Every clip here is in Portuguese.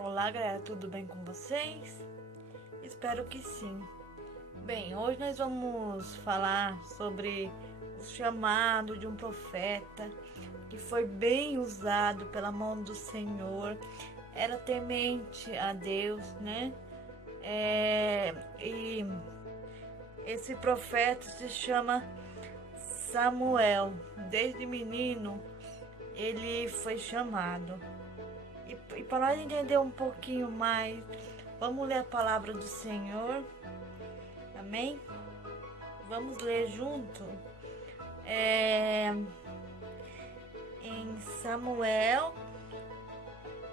Olá, galera, tudo bem com vocês? Espero que sim. Bem, hoje nós vamos falar sobre o chamado de um profeta que foi bem usado pela mão do Senhor, era temente a Deus, né? E esse profeta se chama Samuel. Desde menino ele foi chamado. E para nós entender um pouquinho mais, vamos ler a palavra do Senhor. Amém? Vamos ler junto. Em Samuel.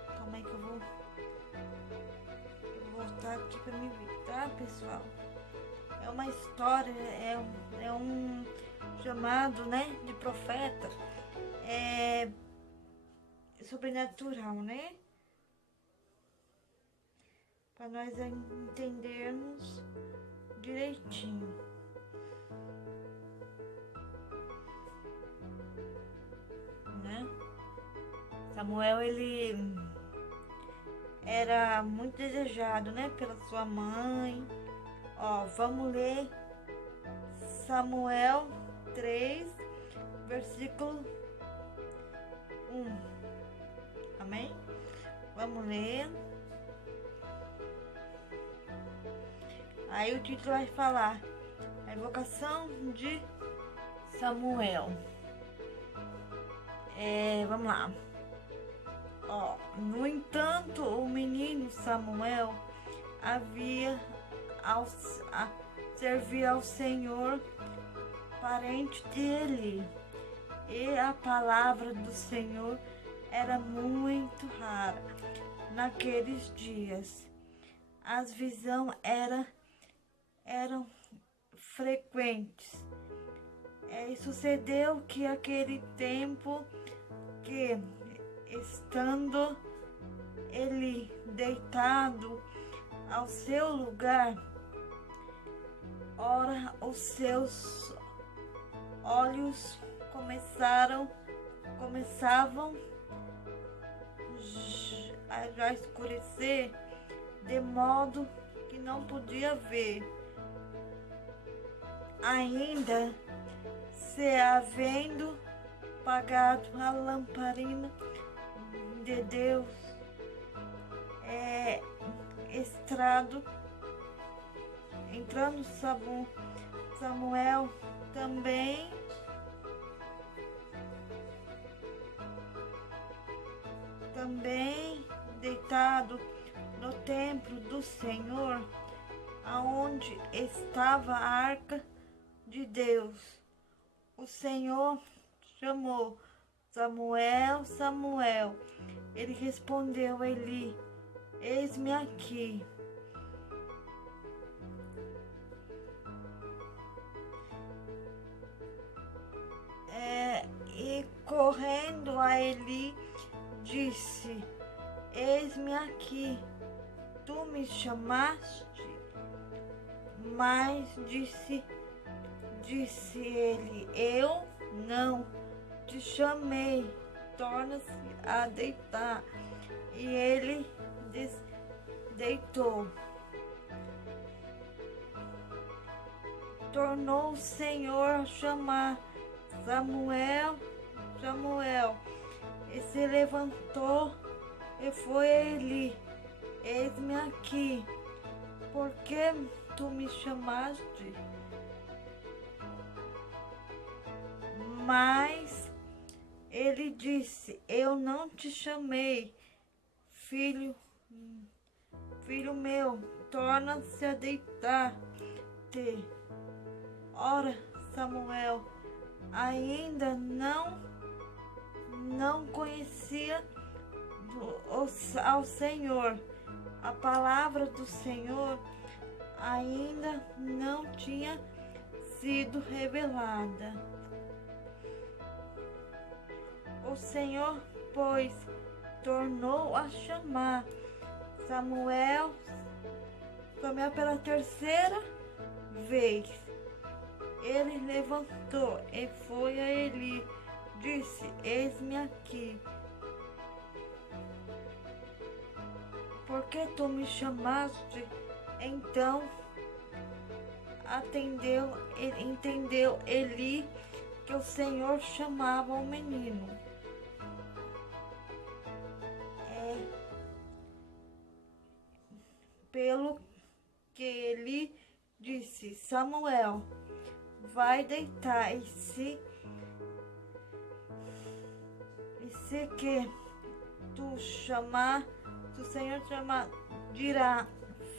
Calma aí que eu vou voltar aqui para me ver, tá, pessoal? É uma história, é um chamado, né, de profeta. É sobrenatural, né? Para nós entendermos direitinho. Né? Samuel, ele era muito desejado, né, pela sua mãe. Ó, vamos ler Samuel 3, versículo 1. Amém? Vamos ler. Aí o título vai falar a invocação de Samuel. Vamos lá. Ó, no entanto, o menino Samuel havia servir ao Senhor, parente dele, e a palavra do Senhor era muito rara naqueles dias. As visões eram frequentes. E sucedeu que aquele tempo que, estando ele deitado ao seu lugar, ora os seus olhos começavam a já escurecer, de modo que não podia ver. Ainda se havendo apagado a lamparina de Deus, entrando Samuel também deitado no templo do Senhor, aonde estava a arca de Deus. O Senhor chamou: Samuel, Samuel. Ele respondeu: Eli, eis-me aqui. E correndo a Eli, disse: eis-me aqui, tu me chamaste? Mas disse ele: eu não te chamei, torna-se a deitar. E ele deitou. Tornou o Senhor a chamar: Samuel, Samuel. E se levantou e foi a Eli: eis-me aqui, por que tu me chamaste? Mas ele disse: eu não te chamei, filho meu, torna-se a deitar-te. Ora, Samuel ainda não conhecia ao Senhor. A palavra do Senhor ainda não tinha sido revelada. O Senhor, pois, tornou a chamar Samuel pela terceira vez. Ele levantou e foi a Eli, disse: eis-me aqui. que tu me chamaste? Então entendeu Eli que o Senhor chamava o menino. Pelo que ele disse: Samuel, vai deitar, e se que se o Senhor chamar, dirá: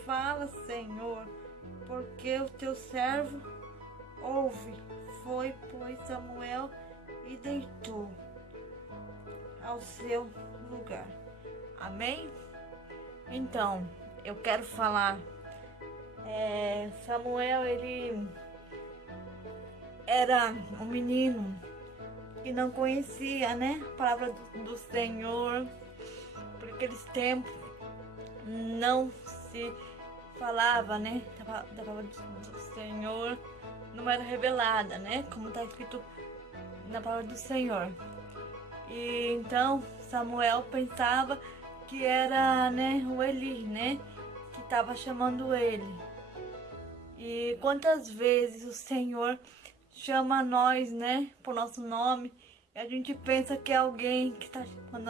fala, Senhor, porque o teu servo ouve. Foi, pois, Samuel e deitou ao seu lugar. Amém? Então, eu quero falar, Samuel, ele era um menino que não conhecia, né, a palavra do Senhor. Por aqueles tempos não se falava, né, da palavra do Senhor, não era revelada, né, como está escrito na palavra do Senhor. E então Samuel pensava que era, né, o Eli, né, que estava chamando ele. E quantas vezes o Senhor chama nós, né, por nosso nome, e a gente pensa que é alguém que está chamando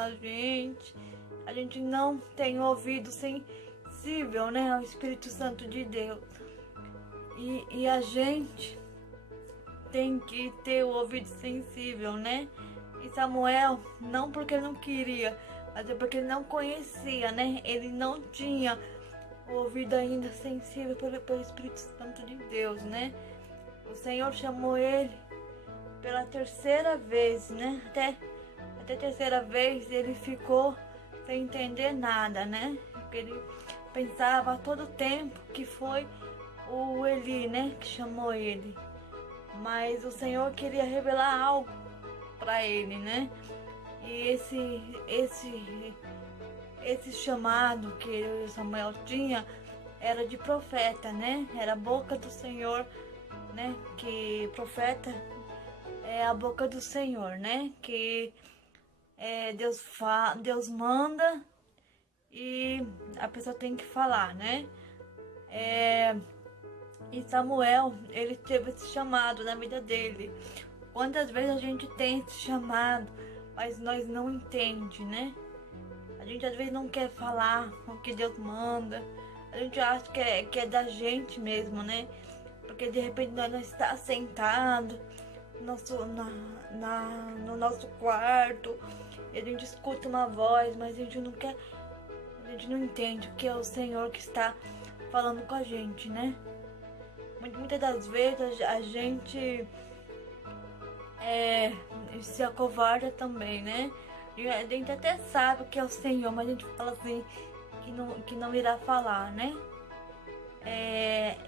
a gente não tem ouvido sensível, né, ao Espírito Santo de Deus. E a gente tem que ter o ouvido sensível, né? E Samuel, não porque ele não queria, mas é porque ele não conhecia, né? Ele não tinha o ouvido ainda sensível pelo Espírito Santo de Deus, né? O Senhor chamou ele pela terceira vez, né? Até a terceira vez ele ficou sem entender nada, né? Porque ele pensava a todo tempo que foi o Eli, né, que chamou ele. Mas o Senhor queria revelar algo para ele, né? E esse chamado que o Samuel tinha era de profeta, né? Era a boca do Senhor, né? Que profeta é a boca do Senhor, né? Que Deus manda e a pessoa tem que falar, né? E Samuel, ele teve esse chamado na vida dele. Quantas vezes a gente tem esse chamado, mas nós não entende, né? A gente às vezes não quer falar o que Deus manda. A gente acha que é da gente mesmo, né? Porque de repente nós está sentado no nosso quarto e a gente escuta uma voz, mas a gente não quer, a gente não entende que é o Senhor que está falando com a gente, né? Muitas das vezes a gente se acovarda também, né? E a gente até sabe que é o Senhor, mas a gente fala assim que não irá falar, né?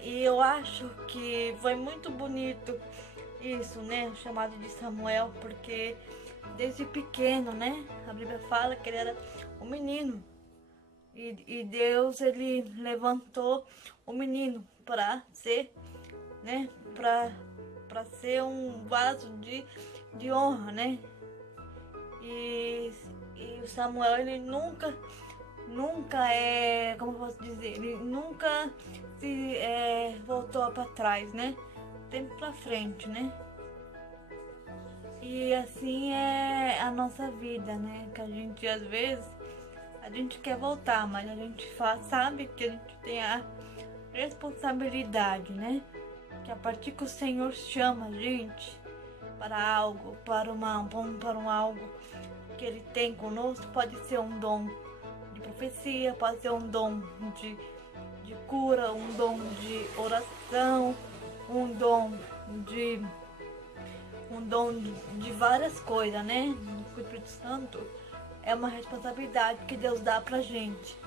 E eu acho que foi muito bonito isso, né? O chamado de Samuel, porque desde pequeno, né? A Bíblia fala que ele era um menino. E Deus, ele levantou o menino para ser, né? Para ser um vaso de honra, né? E o Samuel, ele nunca como eu posso dizer, ele nunca se voltou para trás, né? Sempre para frente, né? E assim é a nossa vida, né? Que a gente às vezes a gente quer voltar, mas a gente sabe que a gente tem a responsabilidade, né? Que a partir que o Senhor chama a gente para algo, para um algo que Ele tem conosco, pode ser um dom de profecia, pode ser um dom de cura, um dom de oração, um dom de várias coisas, né? O Espírito Santo é uma responsabilidade que Deus dá pra gente.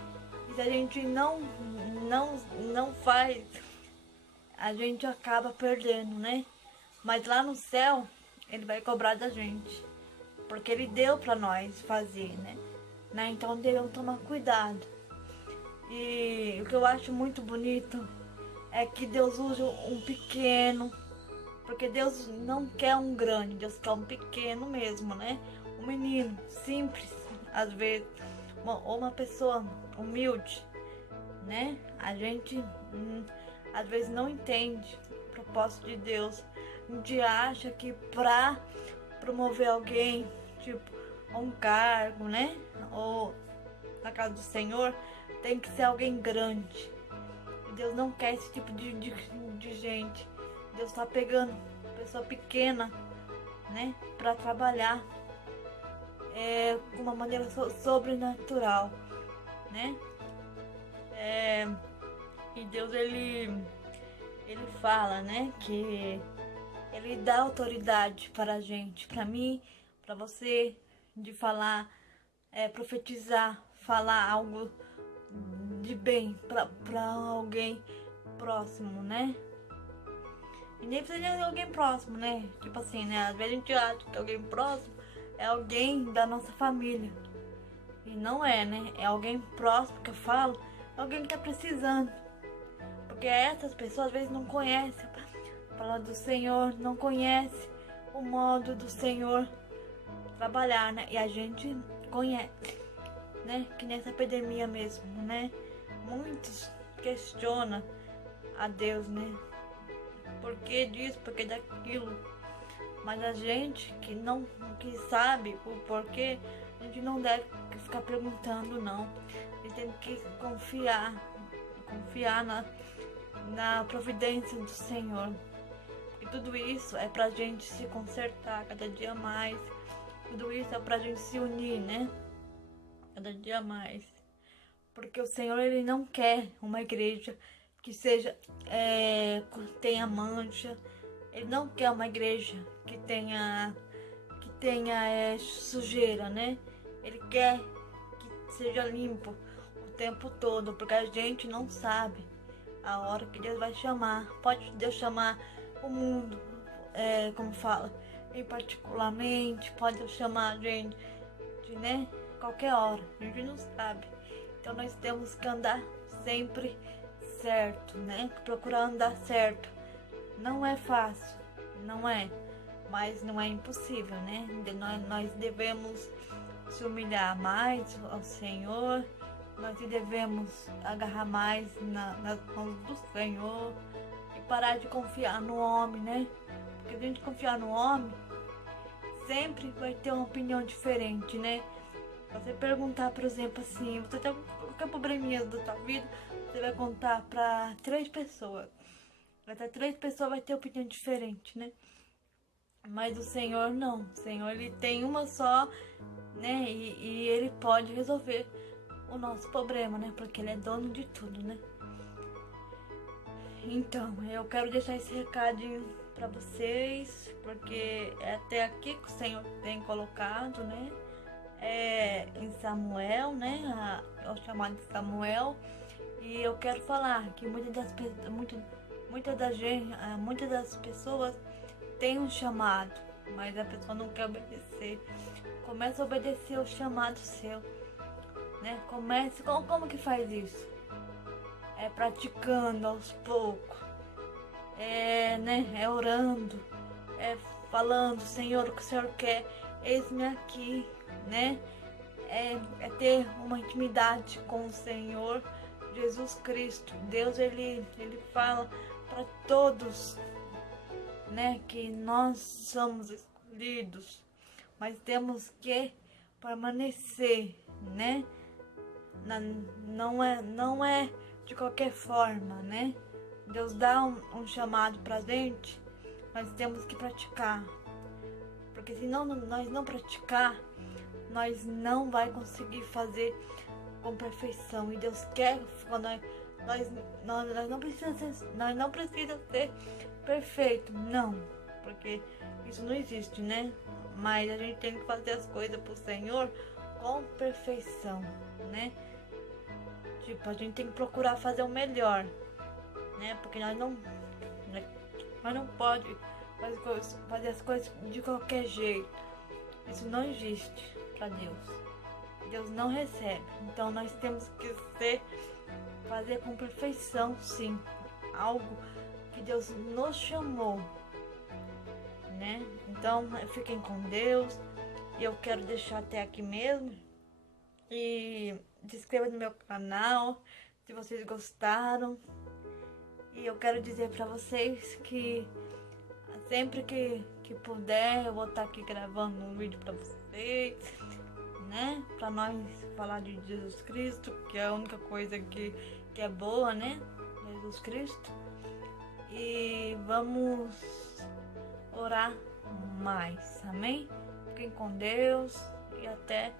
E se a gente não faz, a gente acaba perdendo, né? Mas lá no céu, Ele vai cobrar da gente, porque Ele deu pra nós fazer, né? Então devemos tomar cuidado. E o que eu acho muito bonito é que Deus usa um pequeno, porque Deus não quer um grande, Deus quer um pequeno mesmo, né? Um menino simples, às vezes, ou uma pessoa humilde, né? A gente às vezes não entende o propósito de Deus. A gente acha que pra promover alguém, tipo, a um cargo, né? Ou na casa do Senhor, tem que ser alguém grande. E Deus não quer esse tipo de gente. Deus está pegando pessoa pequena, né? Para trabalhar de uma maneira sobrenatural, né? E Deus, ele fala, né? Que ele dá autoridade para a gente, para mim, para você, de falar, profetizar, falar algo de bem para alguém próximo, né? E nem precisa de alguém próximo, né? Tipo assim, né? Às vezes a gente acha que alguém próximo é alguém da nossa família. E não é, né? É alguém próximo que eu falo, é alguém que tá precisando. Porque essas pessoas às vezes não conhecem a palavra do Senhor, não conhecem o modo do Senhor trabalhar, né? E a gente conhece, né? Que nessa epidemia mesmo, né? Muitos questionam a Deus, né? Por que disso, por que daquilo? Mas a gente que sabe o porquê, a gente não deve ficar perguntando, não. A gente tem que confiar na providência do Senhor. E tudo isso é pra gente se consertar cada dia mais. Tudo isso é pra gente se unir, né? Cada dia mais. Porque o Senhor, ele não quer uma igreja que seja, tenha mancha. Ele não quer uma igreja que tenha sujeira, né? Ele quer que seja limpo o tempo todo, porque a gente não sabe a hora que Deus vai chamar. Pode Deus chamar o mundo, como fala, em particularmente, pode Deus chamar a gente de, né? Qualquer hora, a gente não sabe. Então nós temos que andar sempre certo, né? Procurar andar certo. Não é fácil, não é, mas não é impossível, né? Nós devemos se humilhar mais ao Senhor, nós devemos agarrar mais nas mãos do Senhor e parar de confiar no homem, né? Porque se a gente confiar no homem, sempre vai ter uma opinião diferente, né? Você perguntar, por exemplo, assim, você tem qualquer probleminha da sua vida, você vai contar para 3 pessoas. Até 3 pessoas vai ter opinião diferente, né? Mas o Senhor não. O Senhor, ele tem uma só, né? E ele pode resolver o nosso problema, né? Porque ele é dono de tudo, né? Então, eu quero deixar esse recadinho para vocês, porque é até aqui que o Senhor tem colocado, né? Em Samuel, né? É o chamado de Samuel. E eu quero falar que muitas das pessoas têm um chamado, mas a pessoa não quer obedecer. Comece a obedecer o chamado seu, né? Como que faz isso? É praticando aos poucos, né? É orando, é falando, Senhor, o que o Senhor quer, eis-me aqui, né? É ter uma intimidade com o Senhor Jesus Cristo. Deus, ele fala para todos, né, que nós somos escolhidos, mas temos que permanecer, né? Não é de qualquer forma, né? Deus dá um chamado pra gente, mas temos que praticar, porque se nós não praticar, nós não vai conseguir fazer com perfeição. E Deus quer quando nós não precisa ser perfeito, não, porque isso não existe, né? Mas a gente tem que fazer as coisas pro Senhor com perfeição, né? Tipo, a gente tem que procurar fazer o melhor, né? Porque nós não pode fazer as coisas de qualquer jeito. Isso não existe para Deus. Deus não recebe. Então nós temos que fazer com perfeição, sim, algo que Deus nos chamou, né? Então fiquem com Deus. E eu quero deixar até aqui mesmo. E se inscreva no meu canal, se vocês gostaram. E eu quero dizer para vocês que sempre que puder, eu vou estar aqui gravando um vídeo para vocês, né? Para nós falar de Jesus Cristo, que é a única coisa que é boa, né? Jesus Cristo. E vamos orar mais, amém? Fiquem com Deus e até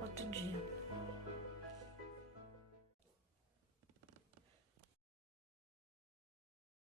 outro dia.